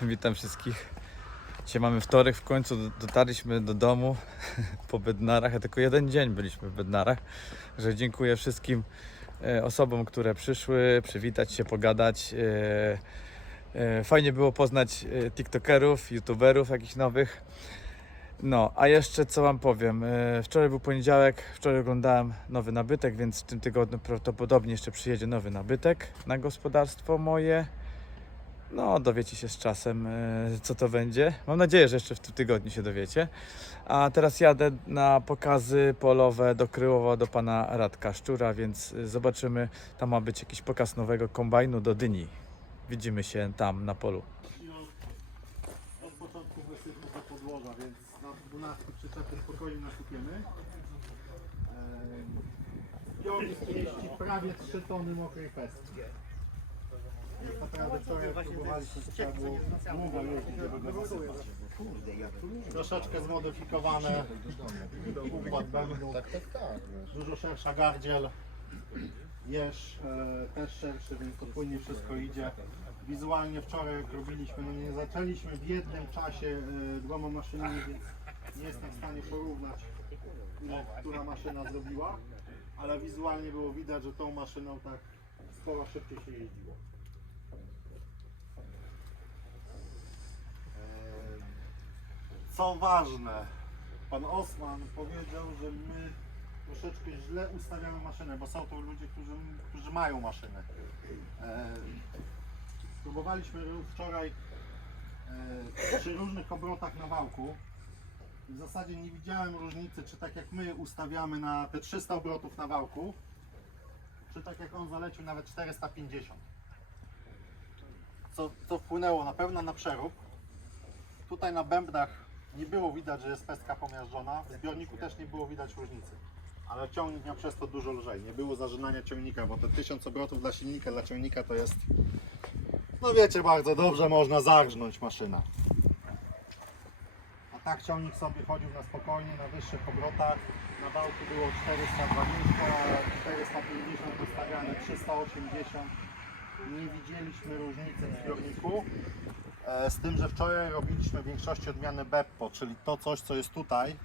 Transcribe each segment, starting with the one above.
Witam wszystkich. Dzisiaj mamy wtorek, w końcu do- dotarliśmy do domu po Bednarach, a tylko jeden dzień byliśmy w Bednarach. Także dziękuję wszystkim e, osobom, które przyszły, przywitać się, pogadać. E, e, Fajnie było poznać TikTokerów, YouTuberów jakichś nowych. No, a jeszcze co Wam powiem. Wczoraj był poniedziałek, wczoraj oglądałem nowy nabytek, więc w tym tygodniu prawdopodobnie jeszcze przyjedzie nowy nabytek na gospodarstwo moje. No, dowiecie się z czasem, e, co to będzie. Mam nadzieję, że jeszcze w tym tygodniu się dowiecie. A teraz jadę na pokazy polowe do Kryłowa do pana Radka Szczura, więc e, zobaczymy. Tam ma być jakiś pokaz nowego kombajnu do Dyni. Widzimy się tam na polu. Od początku wysypu do podłoga, więc na 12 przyczepy spokojnie Piornik mieści prawie 3 tony mokrej pestki. Więc naprawdę wczoraj próbowaliśmy, to trzeba było długo jeździć, żeby go zasypać. Troszeczkę zmodyfikowane układ bębnów, dużo szersza gardziel, jeż e, też szerszy, więc to płynnie wszystko idzie. Wizualnie wczoraj jak robiliśmy, no nie zaczęliśmy w jednym czasie e, dwoma maszynami, więc nie jestem w stanie porównać, ile która maszyna zrobiła, ale wizualnie było widać, że tą maszyną tak sporo szybciej się jeździło. Co ważne, pan Osman powiedział, że my troszeczkę źle ustawiamy maszynę, bo są to ludzie, którzy, którzy mają maszynę. E, Próbowaliśmy wczoraj e, przy różnych obrotach na wałku. W zasadzie nie widziałem różnicy, czy tak jak my ustawiamy na te 300 obrotów na wałku, czy tak jak on zalecił nawet 450. Co, co wpłynęło na pewno na przerób. Tutaj na bębnach nie było widać, że jest pestka pomiażdżona. W zbiorniku też nie było widać różnicy. Ale ciągnik miał przez to dużo lżej. Nie było zażynania ciągnika, bo te 1000 obrotów dla silnika, dla ciągnika to jest... No wiecie bardzo dobrze, można zarżnąć maszyna. A tak ciągnik sobie chodził na spokojnie, na wyższych obrotach. Na wałku było 420, 450 ustawiane, 380. Nie widzieliśmy różnicy w zbiorniku. E, Z tym, że wczoraj robiliśmy w większości odmiany Beppo, czyli to coś, co jest tutaj.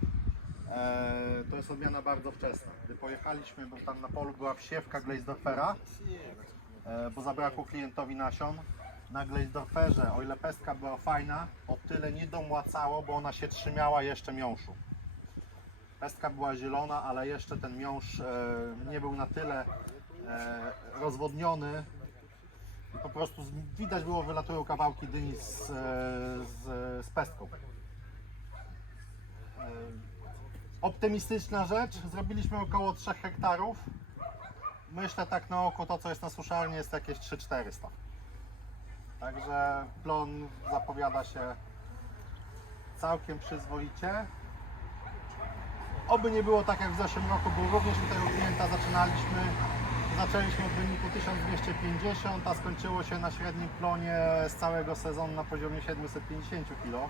E, To jest odmiana bardzo wczesna. Gdy pojechaliśmy, bo tam na polu była wsiewka Gleisdorfera, e, bo zabrakło klientowi nasion. Na Gleisdorferze, o ile pestka była fajna, o tyle nie domłacało, bo ona się trzymiała jeszcze miąższu. Pestka była zielona, ale jeszcze ten miąższ nie był na tyle rozwodniony, po prostu z- widać było, wylatują kawałki dyni z, e, z, z pestką. E, Optymistyczna rzecz, zrobiliśmy około 3 hektarów. Myślę tak na oko to co jest na suszarni jest jakieś 3-400. Także plon zapowiada się całkiem przyzwoicie. Oby nie było tak jak w zeszłym roku, bo również tutaj u klienta zaczynaliśmy Zaczęliśmy od wyniku 1250, a skończyło się na średnim plonie z całego sezonu na poziomie 750 kg. E,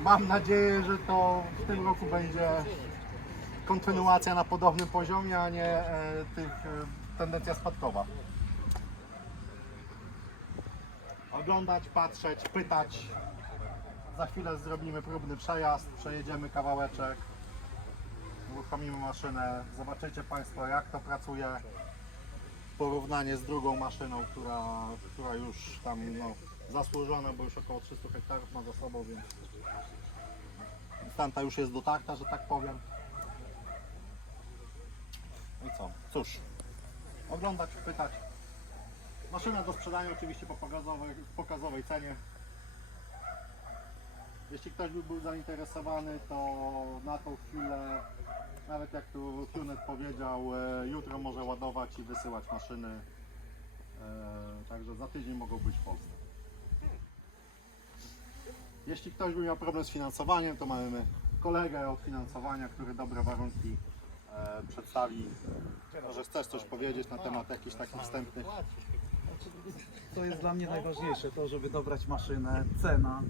Mam nadzieję, że to w tym roku będzie kontynuacja na podobnym poziomie, a nie e, tych, e, tendencja spadkowa. Oglądać, patrzeć, pytać. Za chwilę zrobimy próbny przejazd, przejedziemy kawałeczek uruchomimy maszynę, zobaczycie Państwo jak to pracuje porównanie z drugą maszyną, która, która już tam no, zasłużona, bo już około 300 hektarów ma za sobą, więc tamta już jest dotarta, że tak powiem. No I co? Cóż, oglądać, pytać. Maszyna do sprzedania oczywiście po pokazowej, pokazowej cenie. Jeśli ktoś by był zainteresowany, to na tą chwilę, nawet jak tu Tunet powiedział, e, jutro może ładować i wysyłać maszyny. E, Także za tydzień mogą być w Polsce. Jeśli ktoś by miał problem z finansowaniem, to mamy kolegę od finansowania, który dobre warunki e, przedstawi. Może chcesz coś powiedzieć na temat jakichś takich wstępnych To jest dla mnie najważniejsze, to żeby dobrać maszynę, cena.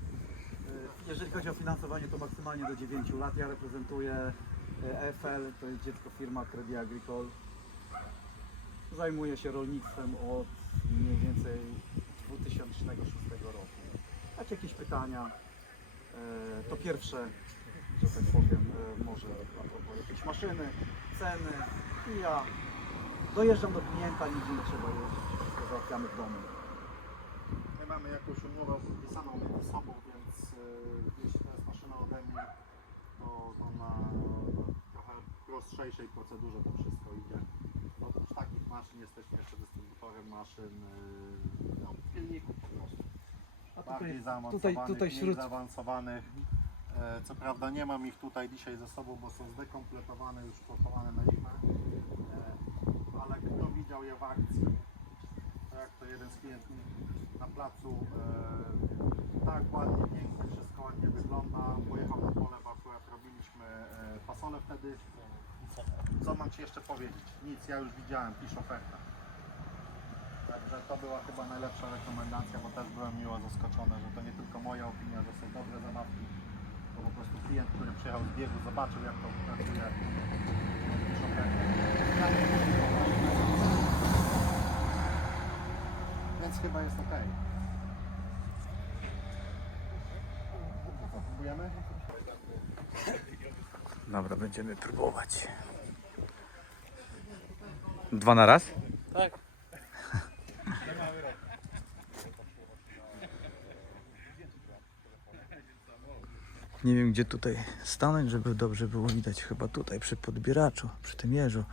Chodzi o finansowanie, to maksymalnie do 9 lat. Ja reprezentuję EFL, to jest dziecko firma Credit Agricole. Zajmuję się rolnictwem od mniej więcej 2006 roku. Macie jakieś pytania? E, To pierwsze, że tak powiem, e, może jakiejś maszyny, ceny i ja dojeżdżam do klienta, nigdzie nie trzeba jeździć, wszystko załatwiamy w domu. My mamy jakąś umowę podpisaną między sobą, więc e, jeśli to jest maszyna ode mnie, to, to na trochę prostrzejszej procedurze to wszystko idzie. Oprócz takich maszyn jesteśmy jeszcze dystrybutorem maszyn, e, no, pilników po prostu. A bardziej tutaj, zaawansowanych, tutaj, tutaj mniej wśród, zaawansowanych. E, Co prawda nie mam ich tutaj dzisiaj ze sobą, bo są zdekompletowane, już pakowane na zimę. E, Ale kto widział je w akcji, to jak to jeden z klientów na placu, tak ładnie, pięknie, wszystko ładnie wygląda. Pojechał na pole, bo akurat robiliśmy e, fasolę wtedy. Co mam Ci jeszcze powiedzieć? Nic, ja już widziałem, pisz oferta. Także to była chyba najlepsza rekomendacja, bo też byłem miło zaskoczony, że to nie tylko moja opinia, że są dobre zabawki. To po prostu klient, który przyjechał z biegu, zobaczył jak to pracuje. Więc chyba jest ok. Dobra, będziemy próbować. Dwa na raz? Tak. Nie wiem gdzie tutaj stanąć, żeby dobrze było widać. Chyba tutaj przy podbieraczu, przy tym jeżu.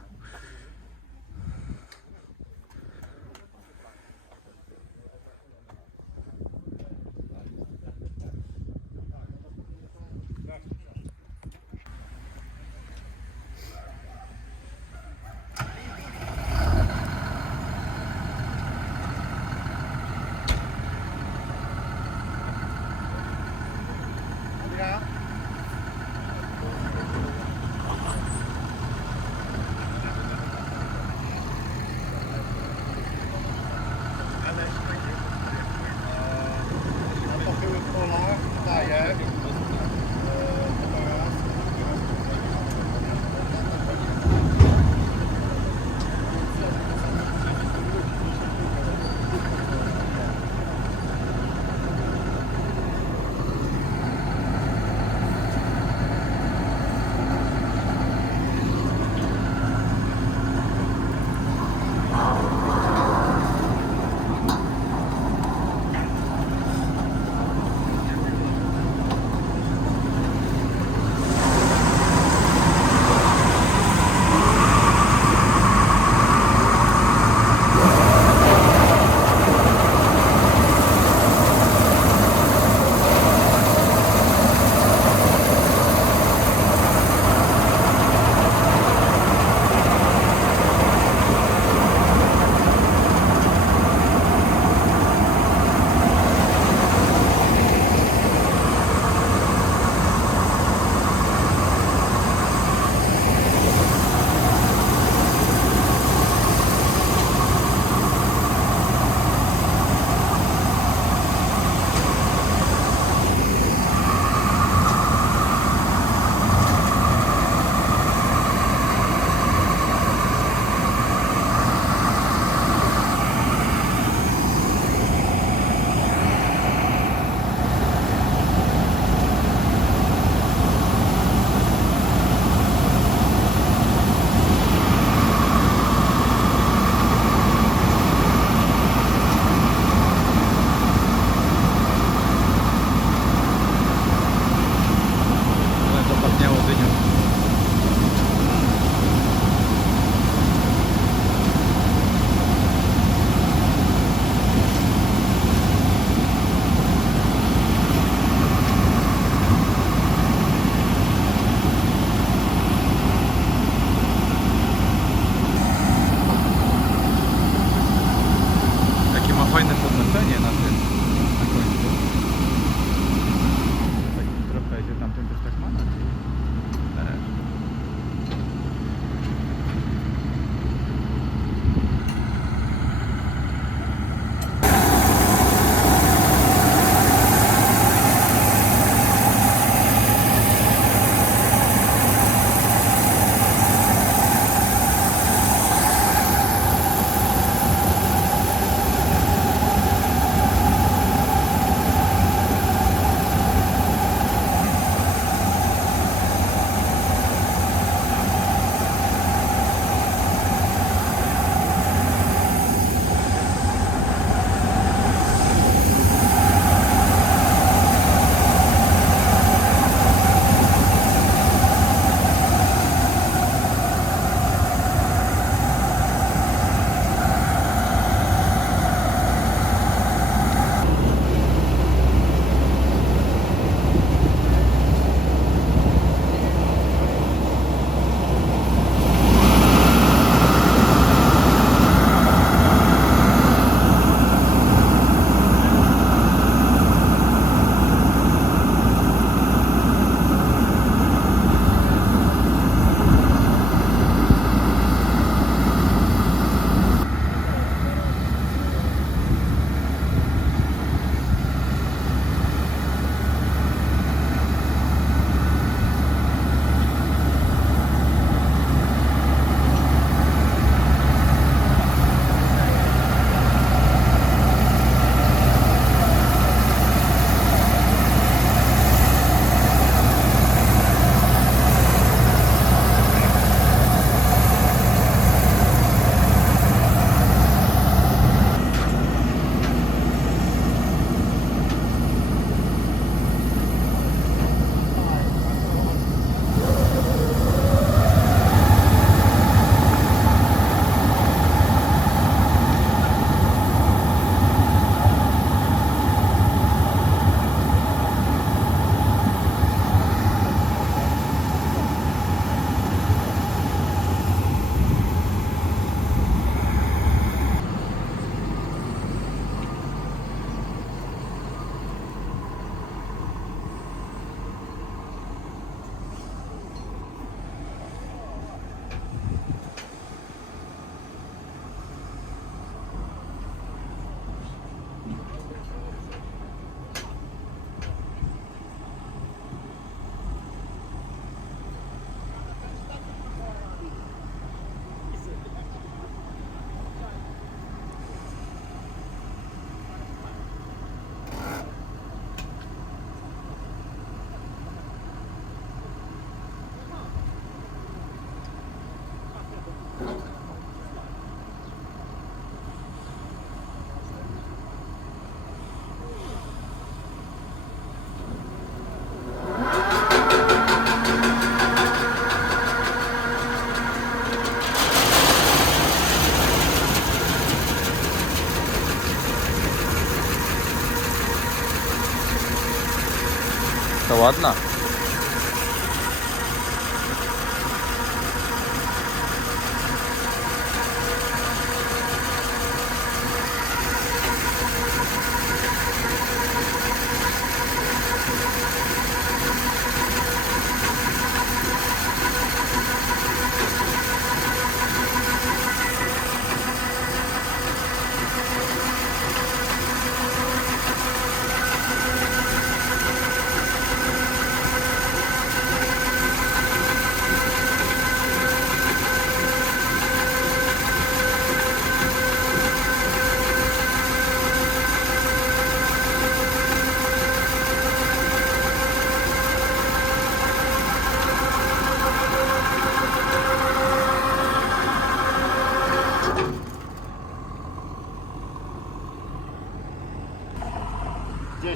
Ta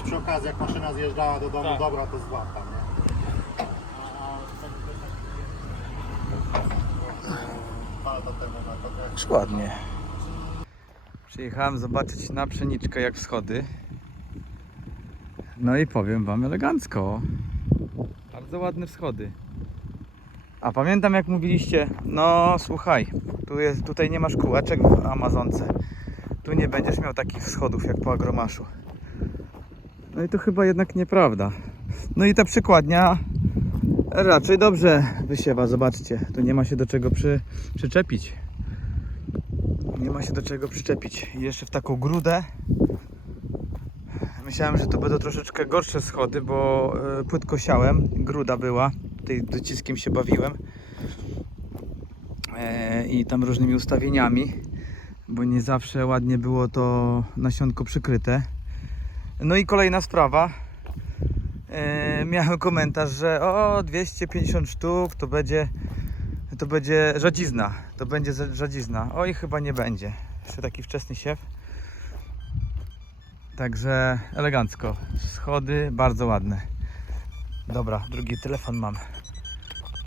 przy okazji, jak maszyna zjeżdżała do domu, Tak. dobra, to złapam, nie? Dwa lata temu na. Już ładnie. Przyjechałem zobaczyć na pszeniczkę jak wschody. No i powiem wam elegancko. Bardzo ładne wschody. A pamiętam jak mówiliście, no słuchaj, tu jest, tutaj nie masz kółeczek w Amazonce. Tu nie będziesz miał takich wschodów jak po agromaszu. No i to chyba jednak nieprawda. No i ta przykładnia raczej dobrze wysiewa, zobaczcie. Tu nie ma się do czego przy, przyczepić. Nie ma się do czego przyczepić. I jeszcze w taką grudę. Myślałem, że to będą troszeczkę gorsze schody, bo e, płytko siałem, gruda była. Tutaj dociskiem się bawiłem. E, I tam różnymi ustawieniami, bo nie zawsze ładnie było to nasionko przykryte. No i kolejna sprawa. E, miałem komentarz, że o 250 sztuk to będzie to będzie rzadzizna. To będzie za- rzadzizna. Oj, chyba nie będzie. Jeszcze taki wczesny siew. Także elegancko. Schody bardzo ładne. Dobra, drugi telefon mam.